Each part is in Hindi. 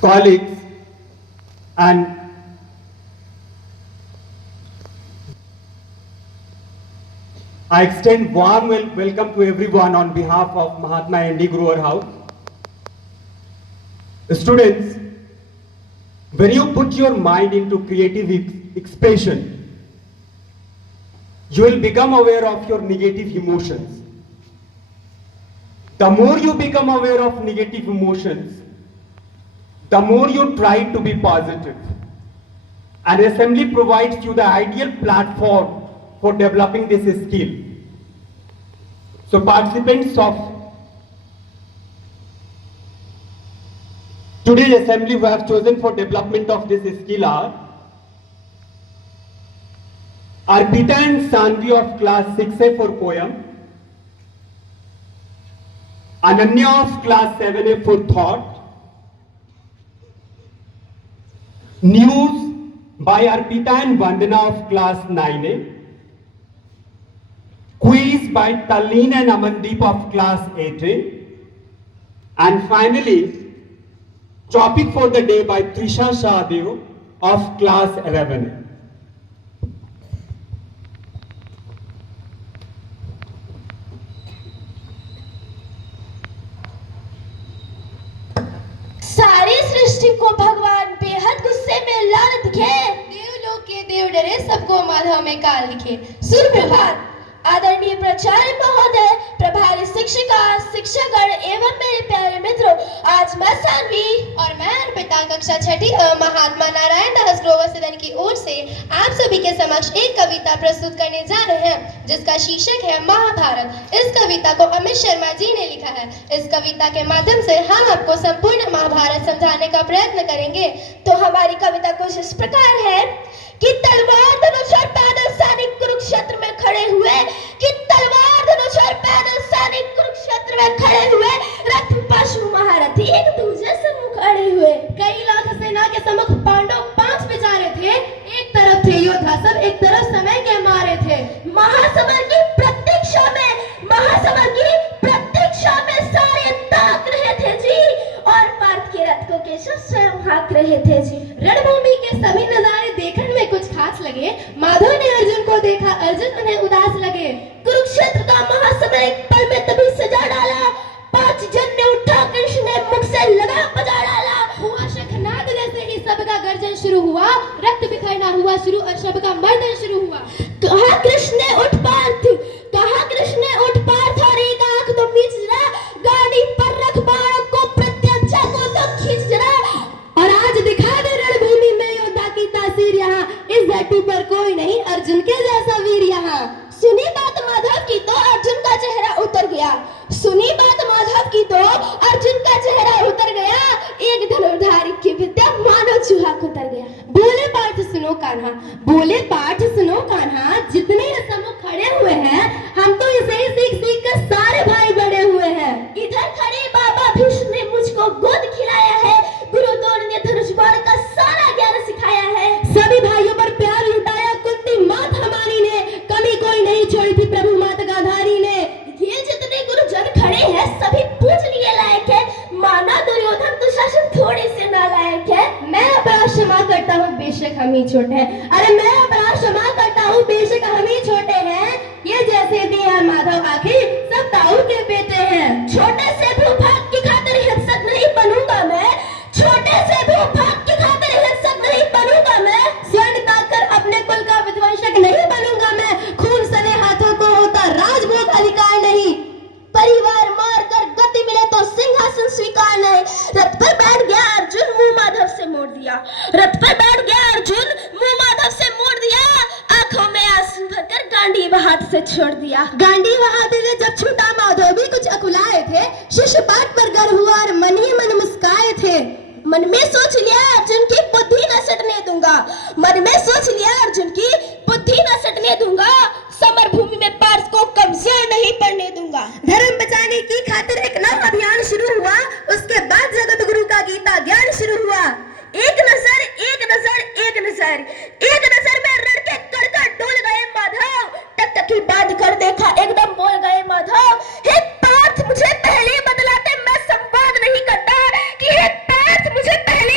colleagues, and I extend warm welcome to everyone on behalf of Mahatma N.D. Grover House. Students, when you put your mind into creative expression, you will become aware of your negative emotions. The more you become aware of negative emotions, the more you try to be positive. And assembly provides you the ideal platform for developing this skill. So participants of today's assembly who have chosen for development of this skill are Arpita and Sanvi of class 6A for poem, Ananya of class 7A for thought, News by Arpita and Vandana of class 9A, Quiz by Talleen and Amandeep of class 8A, and finally, Topic for the day by Trisha Shahdev of class 11A. सारी सृष्टि को भगवान बेहद गुस्से में लानत दिखे, देवलोक के देव डरे, सबको माधव में काल दिखे। सुप्रभात आदरणीय प्राचार्य महोदय, प्रभारी शिक्षिका, शिक्षकगण एवं मेरे प्यारे मित्रों, आज मैं सान्वी और मैं अर्पिता कक्षा छठी महात्मा नारायण दास ग्रोवर सदन की ओर से आप सभी के समक्ष एक कविता प्रस्तुत करने जा रहे हैं जिसका शीर्षक है महाभारत। इस कविता को अमित शर्मा जी ने लिखा है। इस कविता के माध्यम से हम आपको संपूर्ण महाभारत समझाने का प्रयत्न करेंगे। तो हमारी कविता कुछ इस प्रकार है कि तलवार धनुष और पैदल सैनिक कुरुक्षेत्र में खड़े हुए, कि तलवार धनुष और पैदल सैनिक कुरुक्षेत्र में खड़े हुए, रथ पशु महारथी एक दूसरे से मुंह खड़े हुए। कई लाख सेना के सम्मुख पांडव 5 बेचारे थे, एक तरफ थे योद्धा सब, एक तरफ समय के मारे थे। महासमर की प्रतीक्षा में, महासमर की प्रतीक्षा में सारे ताक रहे थे जी, और पार्थ के रथ को केशव स्वयं हाँक रहे थे जी। रणभूमि के सभी नजारे देखने में कुछ खास लगे, माधव ने अर्जुन को देखा, अर्जुन उन्हें उदास लगे। कुरुक्षेत्र का महासमर एक पल में तभी सजा डाला, 5 जन ने उठा, कृष्ण ने मुख से लगा बजा डाला। हुआ शंखनाद जैसे ही सबका गर्जन शुरू हुआ, रक्त बिखरना हुआ शुरू और सबका मर्दन शुरू हुआ। कहा कृष्ण ने उठ पार्थ, कहा कृष्ण ने उठ पार्थ, और एक आंख तो मीच जरा, गाड़ी पर रख बाणों को, प्रत्यंचा को तो खींच जरा, और आज दिखा दे रणभूमि में योद्धा की तासीर यहाँ, इस धरती पर कोई नहीं अर्जुन के जैसा वीर यहाँ। सुनी बात माधव की तो अर्जुन का चेहरा उतर गया, सुनी बात माधव की तो अर्जुन का चेहरा उतर गया, एक धनुर्धारी की विद्या मानो चूहा कुतर गया। बोले पार्थ सुनो कान्हा, बोले पार्थ सुनो कान्हा, जितने ये सम्मुख खड़े हुए हैं, हम तो इसे ही सीख सीख कर सारे भाई बड़े हुए हैं। इधर खड़े बाबा भीष्म ने मुझको गोद खिलाया है, गुरु द्रोण ने धनुष बाण का सारा ज्ञान सिखाया है। सभी भाइयों पर प्यार लुटाया कुंती माता हमारी ने, कमी कोई नहीं छोड़ी थी प्रभु माता गांधारी ने। ये जितने गुरुजन खड़े हैं सभी पूछ लिए लायक है, माना दुर्योधन दुशासन थोड़े से नालायक है। मैं अपराध क्षमा करता हूँ बेशक हम ही छोटे हैं, अरे मैं अपराध क्षमा करता हूँ बेशक हम ही छोटे हैं। ये जैसे दिए हैं माधव आखिर सब ताऊ के बेटे हैं। छोटे से भूभाग की खातिर हिंसक नहीं बनूंगा मैं, छोटे से भूभाग की खातिर हिंसक नहीं बनूंगा मैं, स्वर्ण ताकर अपने कुल का विध्वंसक नहीं बनूंगा मैं, खून सने हाथों को होता राजभोग अधिकार नहीं, परिवार मार कर गति मिले तो सिंहासन स्वीकार नहीं। रथ पर बैठ गया अर्जुन, मुंह माधव से मोड़ दिया, रथ पर बैठ गया अर्जुन, मुंह माधव से मोड़ दिया, आंखों में आंसू भरकर गांडीव हाथ से छोड़ दिया। गांडीव हाथ से जब छूटा माधव भी कुछ अकुलाए थे, शिष्य पाठ पर गर्व हुआ और मन ही मन मुस्काए थे। मन में सोच लिया अर्जुन की बुद्धि न सटने दूंगा, मन में सोच लिया अर्जुन की बुद्धि न सटने दूंगा, समर भूमि में पार्थ को कमजोर नहीं पड़ने दूंगा। धर्म बचाने की खातिर एक नया अभियान शुरू हुआ, उसके बाद जगत गुरु का गीता ज्ञान शुरू हुआ। एक नजर, एक नजर, एक नजर, एक नजर में रण के कड़कड़ डोल गए माधव, टकटकी बांध कर देखा एकदम बोल गए माधव, हे पार्थ मुझे पहले बतलाते मैं संवाद नहीं करता, कि हे पार्थ मुझे पहले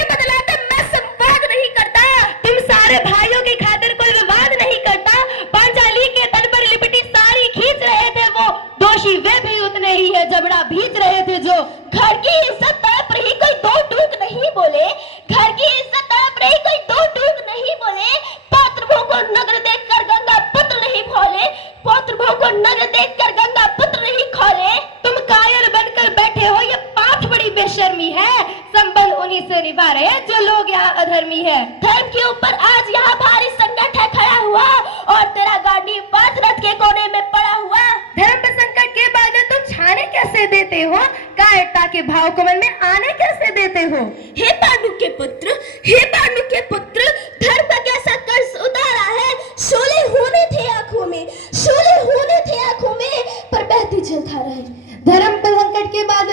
हैं, संबंध उन्हीं से निभा रहे हैं जो लोग यहाँ अधर्मी है। धर्म के ऊपर आज यहाँ भारी संकट है खड़ा हुआ और तेरा गाड़ी पाथ रथ के कोने में पड़ा हुआ। धर्म पे संकट के बाद तुम छाने कैसे देते हो, कायरता के भाव कमल में आने कैसे देते हो? हे पांडु के पुत्र, हे पांडु के पुत्र, धर्म का कैसा कर्ज उतारा है। शोले होने थे आंखों में, शोले होने थे आंखों में, पर बहती जलधारा है। धर्म पे संकट के बाद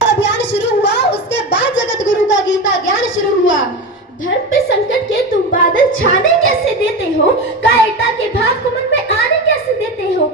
अभियान शुरू हुआ, उसके बाद जगत गुरु का गीता ज्ञान शुरू हुआ। धर्म पे संकट के तुम बादल छाने कैसे देते हो, कायरता के भाव कमल में आने कैसे देते हो।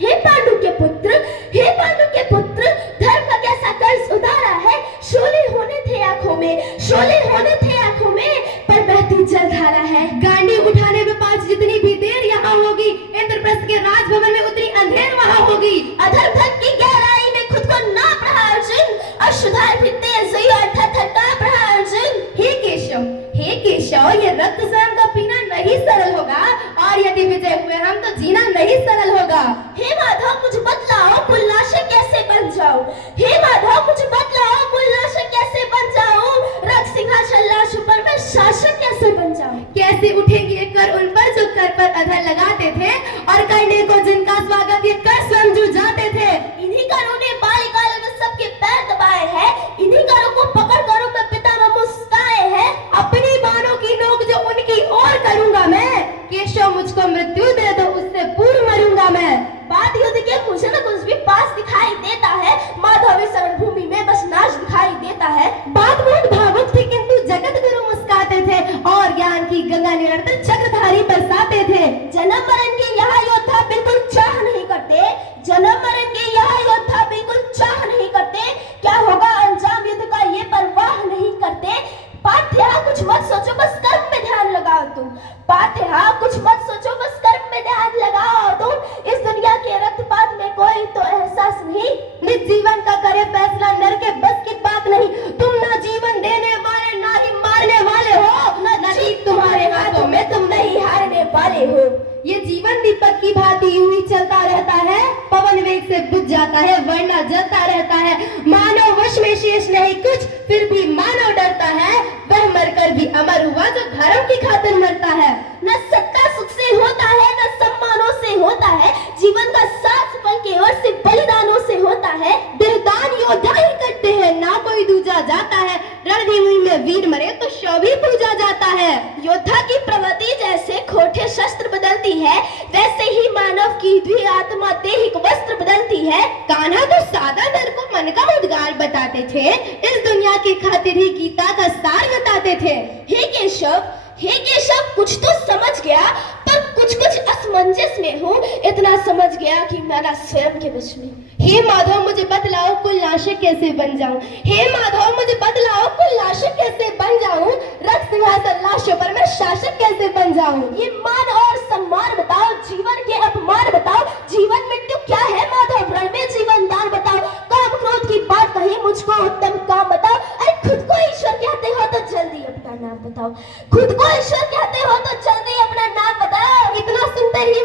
हे पांडु के पुत्र, हे पांडु के पुत्र, धर्म का कैसा कर्ज उतारा है। शोले होने थे आंखों में, शोले होने थे आंखों में, पर बहती जलधारा है। गांडी उठाने में 5 जितनी भी देर यहाँ होगी, इंद्रप्रस्थ के राजभवन में उतनी अंधेर वहाँ होगी। अधर्म धर्म की गहराई में खुद को नाप रहा अर्जुन, अशुद्धार भी तेज हुई और थर-थर कांप रहा अर्जुन। हे केशव, हे केशव, ये रक्त स्वयं का पीना नहीं सरल होगा, और यदि विजय हुए हम तो जीना नहीं सरल होगा। हे माधव कुछ बतलाओ, कुलनाशक कैसे बन जाऊं। हे माधव कुछ बतलाओ, कुलनाशक कैसे बन जाऊं। रक्त सिंहासन लाश ऊपर मैं शासक कैसे बन जाऊं। कैसे उठेंगे ये कर उन पर जो कर पर अधर लगाते थे, और करने को जिनका स्वागत ये कर स्वयं जो जाते थे। इन्हीं करों ने बाल्यकाल में सबके पैर दबाए हैं, इन्हीं करों को पकड़ करों में पिता में मुस्काए हैं। अपनी बाणों की नोक जो उनकी ओर करूंगा मैं, केशव मुझको मृत्यु दे दो उससे पूर्व मरूंगा मैं। बात युद्ध के मुझे न कुछ भी पास दिखाई देता है, माधवी शरण भूमि में बस नाश दिखाई देता है। बात बहुत भावुक थी, किंतु जगत गुरु मुस्काते थे और ज्ञान की गंगा निरंतर चक्रधारी बरसाते थे। जन्म मरण के यहाँ योद्धा बिल्कुल चाह नहीं करते, जन्म मरण के यहाँ योद्धा बिल्कुल चाह नहीं करते। क्या होगा अंजाम युद्ध का ये परवाह नहीं करते। पाठ्या कुछ मत सोचो, बस कर्म में ध्यान लगाओ तुम। पाठ्या कुछ मत सोचो, बस कर्म में ध्यान लगाओ तुम। इस दुनिया के रक्तपात में कोई तो एहसास नहीं। निज जीवन का करे फैसला नर के बस की बात नहीं। तुम ना जीवन देने वाले ना ही मारने वाले हो, ना जीत तुम्हारे हाथों में, तुम नहीं हारने वाले हो। ये जीवन दीपक की भांति यूं ही चलता रहता है, पवन वेग से बुझ जाता है वरना जलता रहता है। मानव वश में शेष नहीं कुछ, फिर भी मानव डरता है। वह मरकर भी अमर हुआ जो धर्म की खातिर मरता है। न सत्ता सुख से होता है, न सम्मानों से होता है। जीवन का साथ फल केवल सिर्फ बलिदानों से होता है। दिलदान योद्धा ही करते हैं, ना कोई दूजा जाता है। रणभूमि में वीर मरे तो शव भी पूजा जाता है। योद्धा की प्रवृत्ति जैसे खोटे शस्त्र बदलती है, वैसे ही मानव की द्वि आत्मा देहिक वस्त्र बदलती है। कान्हा तो सादा नर को मन का उद्गार बताते थे, इस दुनिया की खातिर ही गीता का सार बताते थे। हे केशव, हे केशव, कुछ तो समझ गया, पर कुछ कुछ असमंजस में हूँ। इतना समझ गया कि मेरा स्वयं के वश में। हे माधव मुझे बतलाओ कुलनाशक कैसे बन जाऊं। हे माधव मुझे बतलाओ कुलनाशक कैसे बन जाऊं। रक्त सिंहासन लाशों पर मैं शासक कैसे बन जाऊं। ये मान और सम्मान बताओ, जीवन के अपमान बताओ। जीवन मृत्यु क्या है माधव, रण में जीवन दान बताओ। काम क्रोध की बात कही, मुझको उत्तम काम बताओ। अरे खुद को ईश्वर कहते हो तो जल्दी अपना नाम बताओ। खुद को ईश्वर कहते हो तो जल्दी अपना नाम बताओ। इतना सुनते ही